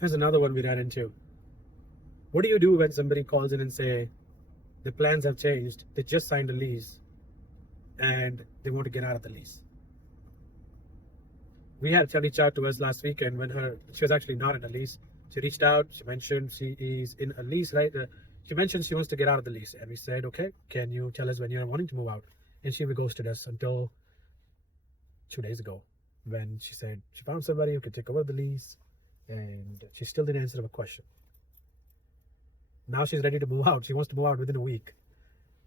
Here's another one we ran into. What do you do when somebody calls in and say the plans have changed, they just signed a lease and they want to get out of the lease? We had a reach out to us last weekend when she was actually not in a lease. She reached out, she mentioned she is in a lease, right? She mentioned she wants to get out of the lease. And we said, okay, can you tell us when you're wanting to move out? And she ghosted us until 2 days ago when she said she found somebody who could take over the lease, and she still didn't answer a question. Now she's ready to move out. She wants to move out within a week.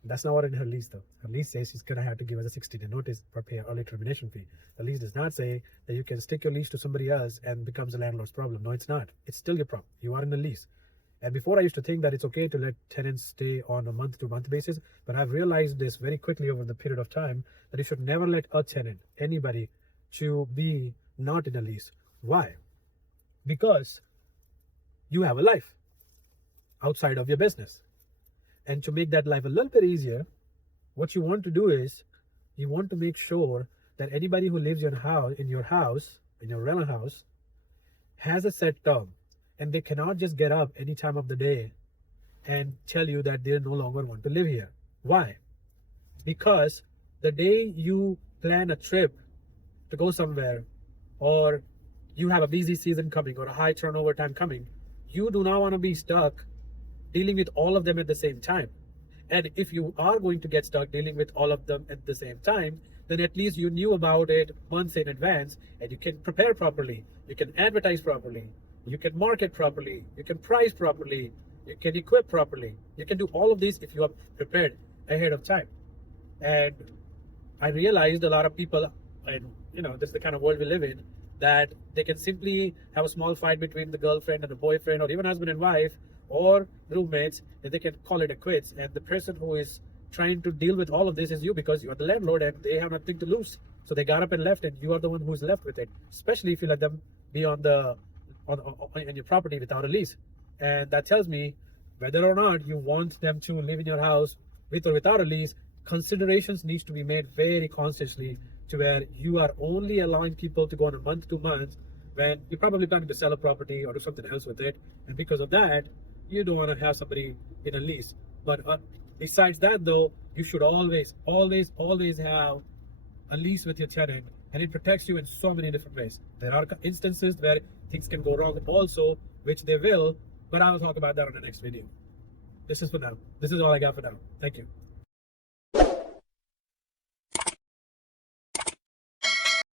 That's not what in her lease though. Her lease says she's going to have to give us a 60-day notice or pay an early termination fee. The lease does not say that you can stick your lease to somebody else and becomes a landlord's problem. No, it's not. It's still your problem. You are in a lease. And before I used to think that it's okay to let tenants stay on a month-to-month basis, but I've realized this very quickly over the period of time that you should never let a tenant, anybody, to be not in a lease. Why? Because you have a life outside of your business. And to make that life a little bit easier, what you want to do is you want to make sure that anybody who lives in your rental house, has a set term, and they cannot just get up any time of the day and tell you that they no longer want to live here. Why? Because the day you plan a trip to go somewhere, or you have a busy season coming or a high turnover time coming, you do not want to be stuck dealing with all of them at the same time. And if you are going to get stuck dealing with all of them at the same time, then at least you knew about it months in advance, and you can prepare properly, you can advertise properly, you can market properly, you can price properly, you can equip properly. You can do all of this if you are prepared ahead of time. And I realized a lot of people, and this is the kind of world we live in, that they can simply have a small fight between the girlfriend and the boyfriend, or even husband and wife, or roommates, and they can call it a quits. And the person who is trying to deal with all of this is you, because you're the landlord and they have nothing to lose. So they got up and left, and you are the one who's left with it, especially if you let them be on your property without a lease. And that tells me whether or not you want them to live in your house with or without a lease, considerations needs to be made very consciously, to where you are only allowing people to go on a month to month when you're probably planning to sell a property or do something else with it. And because of that, you don't want to have somebody in a lease. But besides that though, you should always have a lease with your tenant, and it protects you in so many different ways. There are instances where things can go wrong also, which they will, but I'll talk about that on the next video. This is all I got for now. Thank you.